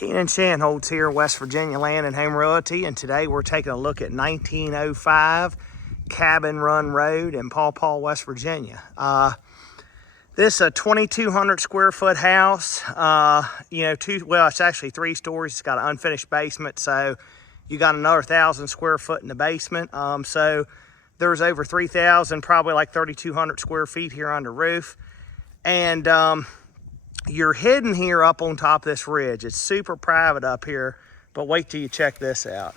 Keenan Shanholtz here, West Virginia Land and Home Realty, and today we're taking a look at 1905 Cabin Run Road in Paw Paw, West Virginia. This is a 2,200 square foot house. It's actually 3 stories. It's got an unfinished basement, so you got another 1,000 square foot in the basement. So there's over 3,000, probably like 3,200 square feet here on the roof. And you're hidden here up on top of this ridge. It's super private up here, but wait till you check this out.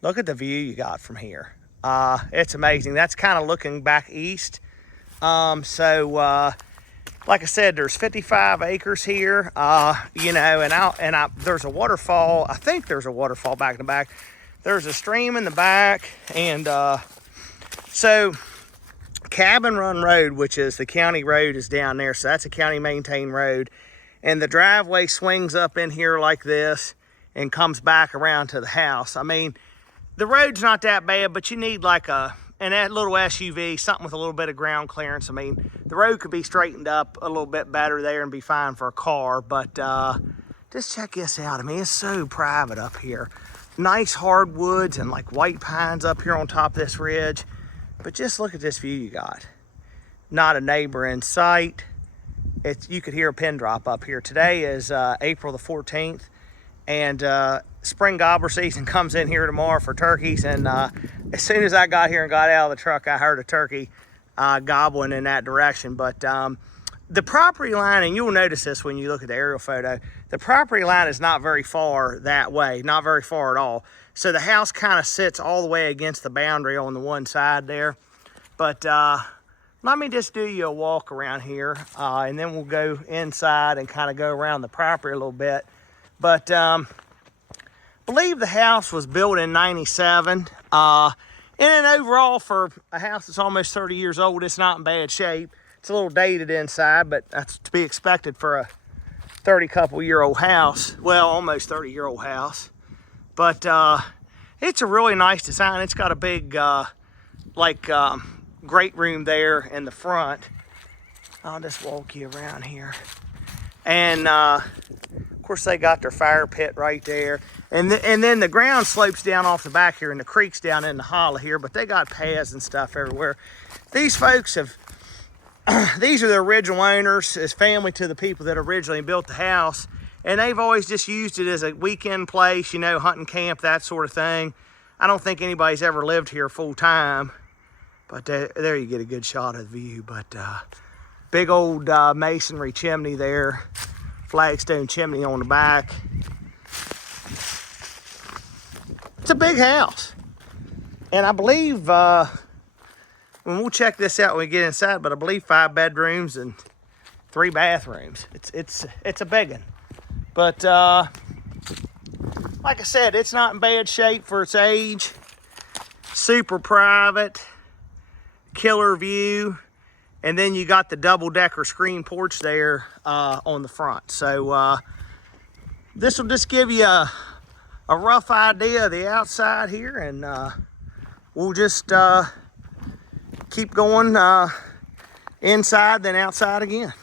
Look at the view you got from here. It's amazing. That's kind of looking back east. Like I said, there's 55 acres here, there's a waterfall. I think there's a waterfall back in the back. There's a stream in the back. And so Cabin Run Road, which is the county road, is down there. So that's a county maintained road. And the driveway swings up in here like this and comes back around to the house. I mean, the road's not that bad, but you need like a little SUV, something with a little bit of ground clearance. I mean, the road could be straightened up a little bit better there and be fine for a car. But just check this out. I mean, it's so private up here. Nice hardwoods and like white pines up here on top of this ridge. But just look at this view you got. Not a neighbor in sight. You could hear a pin drop up here. Today is April the 14th, and spring gobbler season comes in here tomorrow for turkeys. And as soon as I got here and got out of the truck, I heard a turkey gobbling in that direction. But the property line, and you'll notice this when you look at the aerial photo, the property line is not very far that way, not very far at all. So the house kind of sits all the way against the boundary on the one side there. But let me just do you a walk around here, and then we'll go inside and kind of go around the property a little bit. But I believe the house was built in 97. And overall, for a house that's almost 30 years old, it's not in bad shape. It's a little dated inside, but that's to be expected for a 30-couple-year-old house. Well, almost 30-year-old house. But it's a really nice design. It's got a big, great room there in the front. I'll just walk you around here. And, of course, they got their fire pit right there. And then the ground slopes down off the back here, and the creek's down in the hollow here. But they got paths and stuff everywhere. These folks have... these are the original owners, as family to the people that originally built the house. And they've always just used it as a weekend place, hunting camp, that sort of thing. I don't think anybody's ever lived here full time. But there you get a good shot of the view. But big old masonry chimney there. Flagstone chimney on the back. It's a big house. And I believe, and we'll check this out when we get inside, but I believe 5 bedrooms and 3 bathrooms. It's a big one. But like I said, it's not in bad shape for its age. Super private, killer view. And then you got the double-decker screen porch there on the front. So this will just give you a rough idea of the outside here. And we'll just keep going inside, then outside again.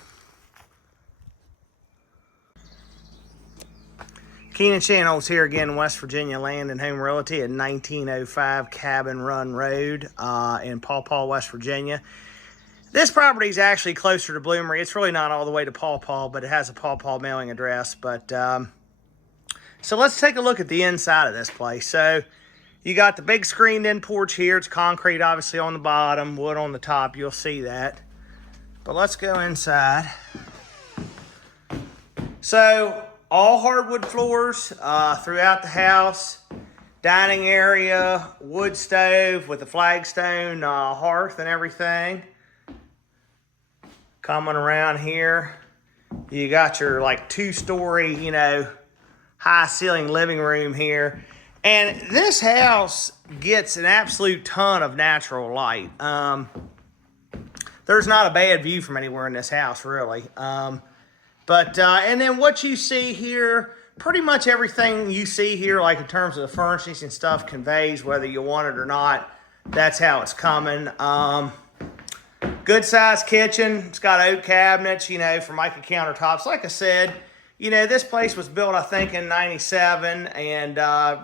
Keenan Shanholtz here again, West Virginia Land and Home Realty at 1905 Cabin Run Road in Paw Paw, West Virginia. This property is actually closer to Bloomery. It's really not all the way to Paw Paw, but it has a Paw Paw mailing address. But so let's take a look at the inside of this place. So you got the big screened-in porch here. It's concrete, obviously, on the bottom, wood on the top. You'll see that. But let's go inside. So all hardwood floors throughout the house. Dining area, wood stove with a flagstone hearth and everything. Coming around here, you got your like 2-story, high ceiling living room here. And this house gets an absolute ton of natural light. There's not a bad view from anywhere in this house, really. And then what you see here, pretty much everything you see here, like in terms of the furnishings and stuff, conveys whether you want it or not. That's how it's coming. Good sized kitchen. It's got oak cabinets, you know, for mica countertops. Like I said, you know, this place was built, I think, in 97 and,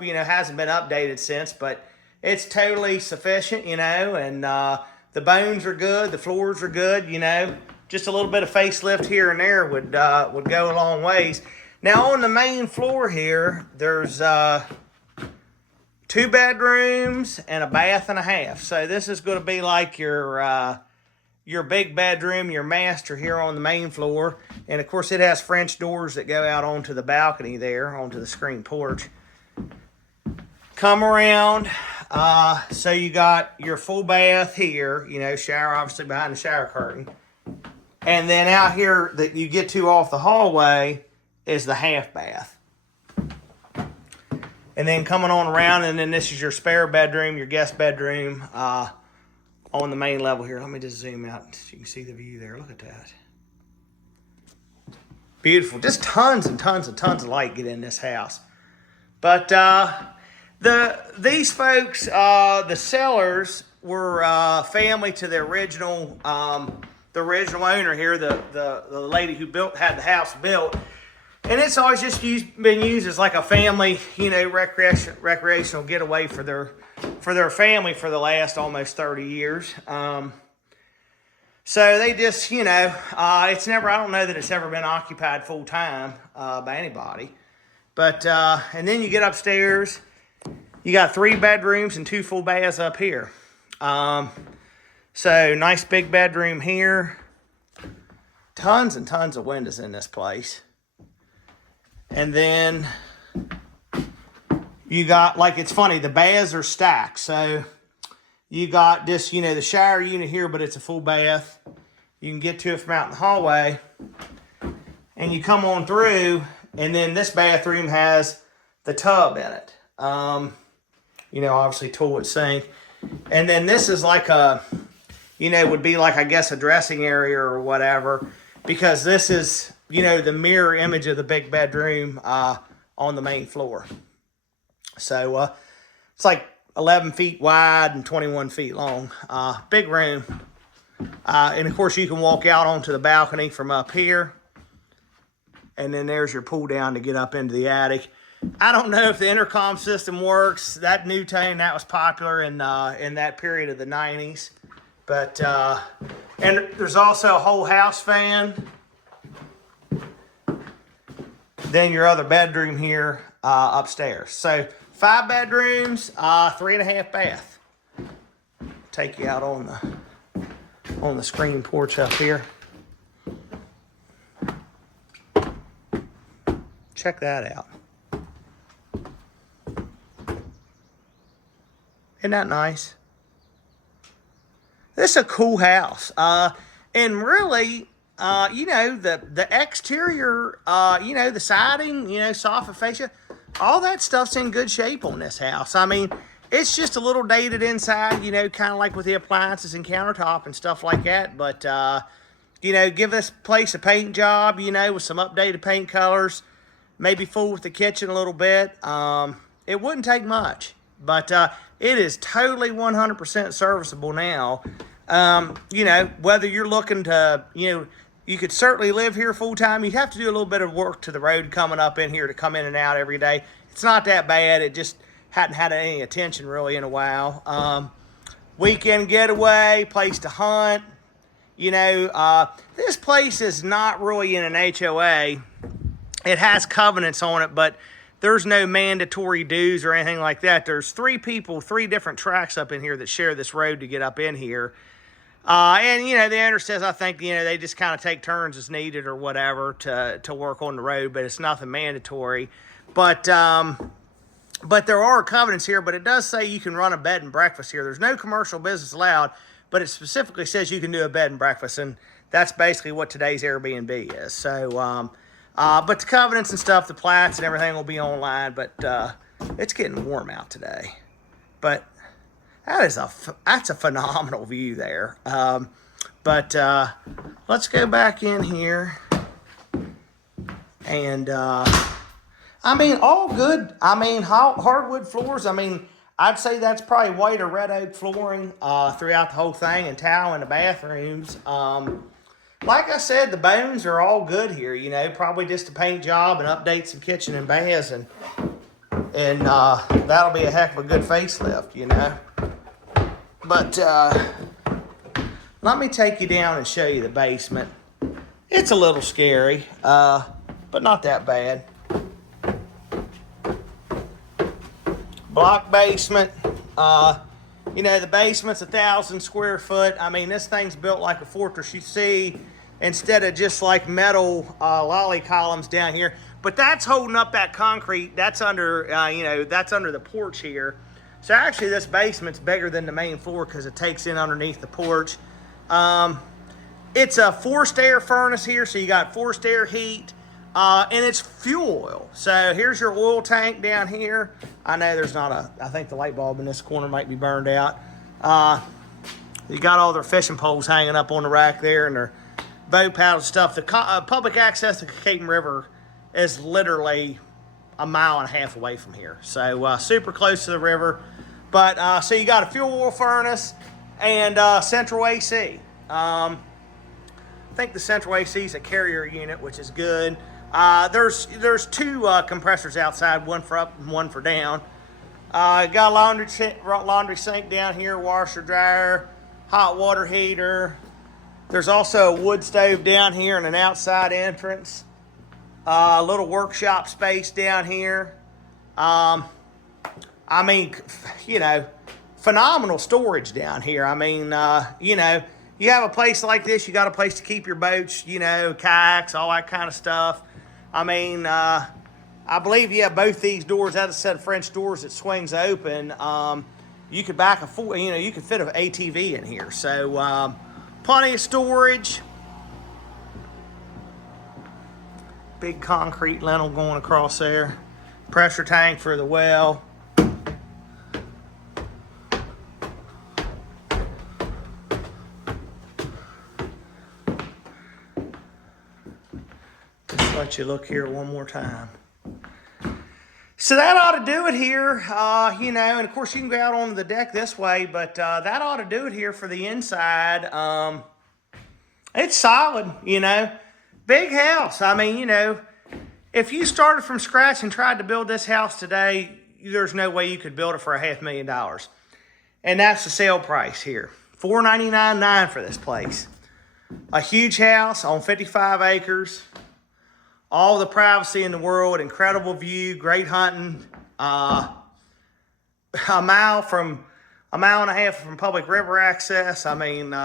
you know, hasn't been updated since, but it's totally sufficient, you know, and the bones are good. The floors are good, you know. Just a little bit of facelift here and there would go a long ways. Now, on the main floor here, there's 2 bedrooms and a bath and a half. So this is going to be like your big bedroom, your master here on the main floor. And of course, it has French doors that go out onto the balcony there, onto the screen porch. Come around. So you got your full bath here, you know, shower obviously behind the shower curtain. And then out here that you get to off the hallway is the half bath. And then coming on around, and then this is your spare bedroom, your guest bedroom, on the main level here. Let me just zoom out so you can see the view there. Look at that. Beautiful. Just tons and tons and tons of light get in this house. But these folks, the sellers, were family to the original owner here, the lady who had the house built. And it's always just been used as like a family, you know, recreational getaway for their family for the last almost 30 years. So they just, you know, it's never, I don't know that it's ever been occupied full time by anybody. But, and then you get upstairs, you got 3 bedrooms and 2 full baths up here. So nice big bedroom here. Tons and tons of windows in this place. And then you got, like, it's funny, the baths are stacked. So you got this, you know, the shower unit here, but it's a full bath. You can get to it from out in the hallway. And you come on through, and then this bathroom has the tub in it. You know, obviously toilet, sink. And then this is like a, you know, would be like, I guess, a dressing area or whatever. Because this is, you know, the mirror image of the big bedroom on the main floor. So it's like 11 feet wide and 21 feet long. Big room. And of course you can walk out onto the balcony from up here. And then there's your pull down to get up into the attic. I don't know if the intercom system works. That Newtone, that was popular in that period of the 90s. But, and there's also a whole house fan. Then your other bedroom here upstairs. So 5 bedrooms, 3.5 bath. Take you out on the screen porch up here. Check that out. Isn't that nice? This is a cool house. And really, you know, the exterior, you know, the siding, you know, soffit fascia, all that stuff's in good shape on this house. I mean, it's just a little dated inside, you know, kind of like with the appliances and countertop and stuff like that. But, you know, give this place a paint job, you know, with some updated paint colors, maybe fool with the kitchen a little bit. It wouldn't take much, but it is totally 100% serviceable now. You know, whether you're looking to, you know, you could certainly live here full time. You'd have to do a little bit of work to the road coming up in here to come in and out every day. It's not that bad. It just hadn't had any attention really in a while. Weekend getaway, place to hunt. You know, this place is not really in an HOA. It has covenants on it, but there's no mandatory dues or anything like that. There's 3 people, 3 different tracks up in here that share this road to get up in here. And, you know, the owner says, I think, you know, they just kind of take turns as needed or whatever to work on the road, but it's nothing mandatory. But there are covenants here, but it does say you can run a bed and breakfast here. There's no commercial business allowed, but it specifically says you can do a bed and breakfast, and that's basically what today's Airbnb is. So, but the covenants and stuff, the plats and everything will be online, but it's getting warm out today. But that's a phenomenal view there. But let's go back in here. And, I mean, all good. I mean, hardwood floors. I mean, I'd say that's probably white or red oak flooring throughout the whole thing, and tile in the bathrooms. Like I said, the bones are all good here, you know, probably just a paint job and update some kitchen and baths, and that'll be a heck of a good facelift, you know. But let me take you down and show you the basement. It's a little scary, but not that bad. Block basement. You know, the basement's 1,000 square foot. I mean, this thing's built like a fortress. You see, instead of just like metal lolly columns down here. But that's holding up that concrete. That's under, you know, that's under the porch here. So actually, this basement's bigger than the main floor because it takes in underneath the porch. It's a forced air furnace here, so you got forced air heat. And it's fuel oil. So here's your oil tank down here. I know there's not a, I think the light bulb in this corner might be burned out. You got all their fishing poles hanging up on the rack there and their boat paddle stuff. The public access to the CACAPON River is literally a mile and a half away from here. So super close to the river. But so you got a fuel oil furnace and central AC. I think the central AC is a carrier unit, which is good. There's two compressors outside, one for up and one for down. Got a laundry sink down here, washer, dryer, hot water heater. There's also a wood stove down here and an outside entrance. A little workshop space down here. I mean, you know, phenomenal storage down here. I mean, you know, you have a place like this, you got a place to keep your boats, you know, kayaks, all that kind of stuff. I mean, I believe you have both these doors. That's a set of French doors that swings open. You could back a you could fit an ATV in here. So plenty of storage. Big concrete lintel going across there. Pressure tank for the well. Let you look here one more time. So that ought to do it here, you know, and of course you can go out onto the deck this way, but that ought to do it here for the inside. It's solid, you know, big house. I mean, you know, if you started from scratch and tried to build this house today, there's no way you could build it for $500,000. And that's the sale price here, $499.9 for this place. A huge house on 55 acres. All the privacy in the world, incredible view, great hunting. A mile and a half from public river access. I mean,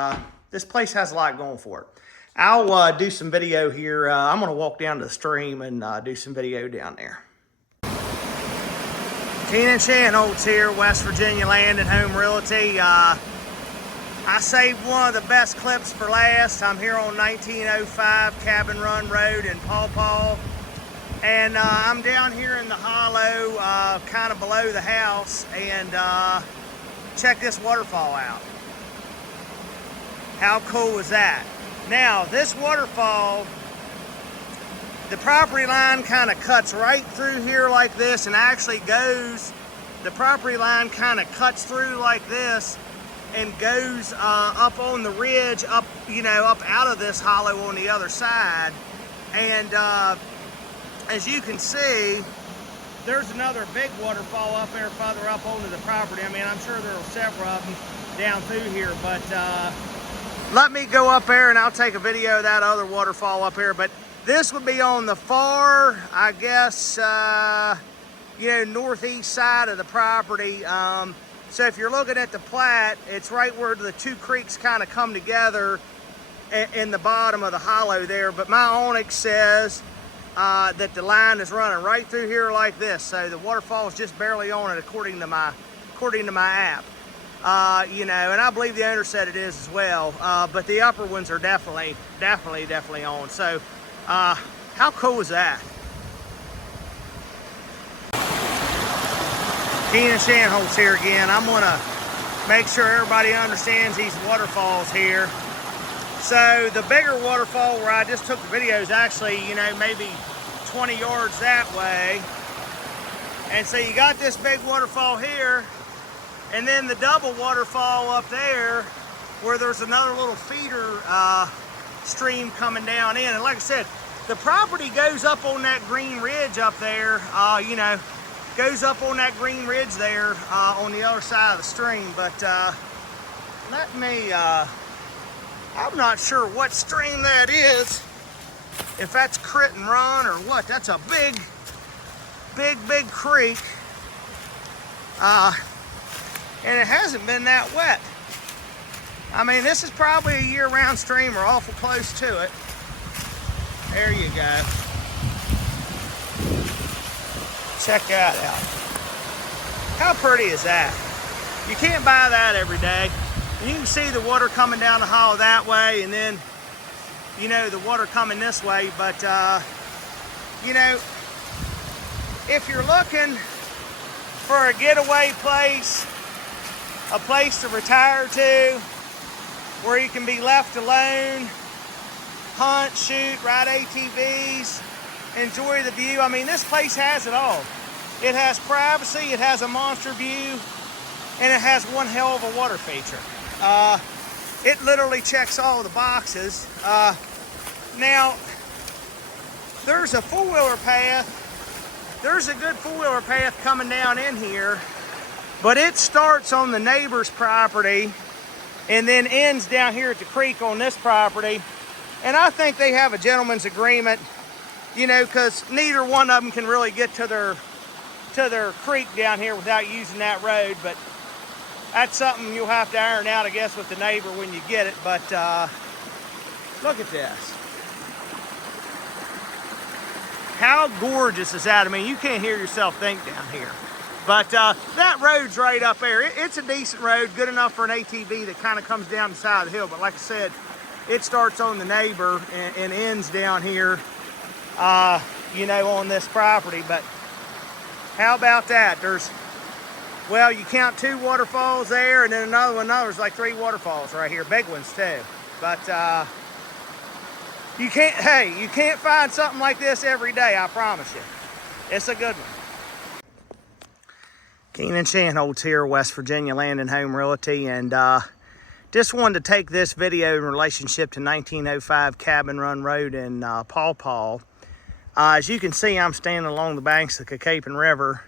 this place has a lot going for it. I'll do some video here. I'm going to walk down to the stream and do some video down there. Tina and Shanholtz here, West Virginia Land and Home Realty. I saved one of the best clips for last. I'm here on 1905 Cabin Run Road in Paw Paw. And I'm down here in the hollow, kind of below the house. And check this waterfall out. How cool is that? Now, this waterfall, the property line kind of cuts right through here like this and actually goes, the property line kind of cuts through like this and goes up on the ridge, up, you know, up out of this hollow on the other side. And as you can see, there's another big waterfall up there further up onto the property. I mean, I'm sure there are several of them down through here, but let me go up there and I'll take a video of that other waterfall up here. But this would be on the far, I guess, you know, northeast side of the property. So if you're looking at the plat, it's right where the two creeks kind of come together in the bottom of the hollow there. But my Onyx says that the line is running right through here like this. So the waterfall is just barely on it according to my app. You know, and I believe the owner said it is as well. But the upper ones are definitely on. So how cool is that? Tina and Shanholtz here again. I'm gonna make sure everybody understands these waterfalls here. So the bigger waterfall where I just took the video is actually, you know, maybe 20 yards that way. And so you got this big waterfall here, And then the double waterfall up there where there's another little feeder stream coming down in. And like I said, the property goes up on that green ridge up there, you know, goes up on that green ridge there on the other side of the stream. But let me, I'm not sure what stream that is, if that's Crit and Run or what. That's a big creek. And it hasn't been that wet. I mean, this is probably a year-round stream or awful close to it. There you go. Check that out. How pretty is that? You can't buy that every day. You can see the water coming down the hollow that way, and then, you know, the water coming this way. But, you know, if you're looking for a getaway place, a place to retire to, where you can be left alone, hunt, shoot, ride ATVs, enjoy the view. I mean, this place has it all. It has privacy, it has a monster view, and it has one hell of a water feature. It literally checks all the boxes. Now, there's a four-wheeler path. There's a good four-wheeler path coming down in here, but it starts on the neighbor's property and then ends down here at the creek on this property. And I think they have a gentleman's agreement, you know, because neither one of them can really get to their creek down here without using that road. But that's something you'll have to iron out, I guess, with the neighbor when you get it. But look at this. How gorgeous is that? I mean, you can't hear yourself think down here. But that road's right up there. It's a decent road, good enough for an ATV that kind of comes down the side of the hill. But like I said, it starts on the neighbor and ends down here, you know, on this property. But how about that? There's, well, you count 2 waterfalls there, and then another one. There's like 3 waterfalls right here, big ones too. But you can't find something like this every day, I promise you. It's a good one. Keenan Shanholtz here, West Virginia Land and Home Realty, and just wanted to take this video in relationship to 1905 Cabin Run Road in Paw Paw. As you can see, I'm standing along the banks of the CACAPON River,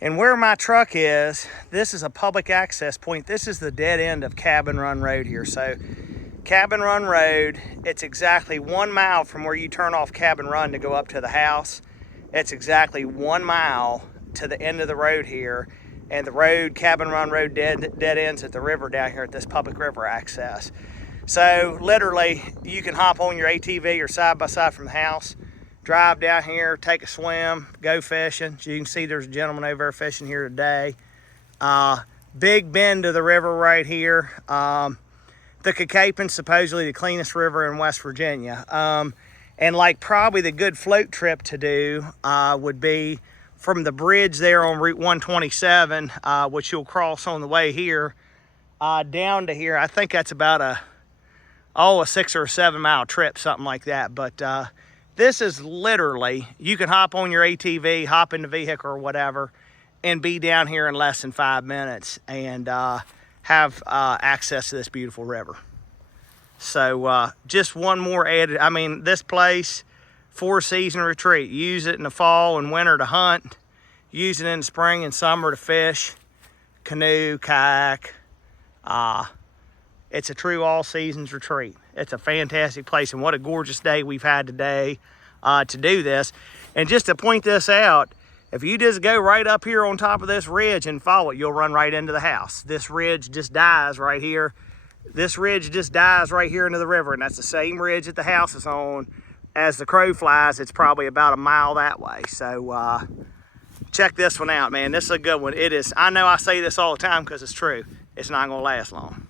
and where my truck is, this is a public access point. This is the dead end of Cabin Run Road here. So Cabin Run Road, it's exactly 1 mile from where you turn off Cabin Run to go up to the house. It's exactly 1 mile to the end of the road here, and the road, Cabin Run Road, dead ends at the river down here at this public river access. So literally, you can hop on your ATV or side by side from the house, drive down here, take a swim, go fishing. So you can see there's a gentleman over there fishing here today. Big bend of the river right here. The CACAPON, supposedly the cleanest river in West Virginia. And like probably the good float trip to do would be from the bridge there on Route 127, which you'll cross on the way here, down to here. I think that's about a 6 or 7 mile trip, something like that. But this is literally, you can hop on your ATV, hop in the vehicle or whatever, and be down here in less than 5 minutes and have access to this beautiful river. So just one more added, I mean, this place, 4-season retreat. Use it in the fall and winter to hunt. Use it in the spring and summer to fish, canoe, kayak. It's a true all seasons retreat. It's a fantastic place, and what a gorgeous day we've had today to do this. And just to point this out, if you just go right up here on top of this ridge and follow it, you'll run right into the house. This ridge just dies right here. This ridge just dies right here into the river, and that's the same ridge that the house is on. As the crow flies, it's probably about a mile that way. So check this one out, man. This is a good one. It is. I know I say this all the time because it's true. It's not going to last long.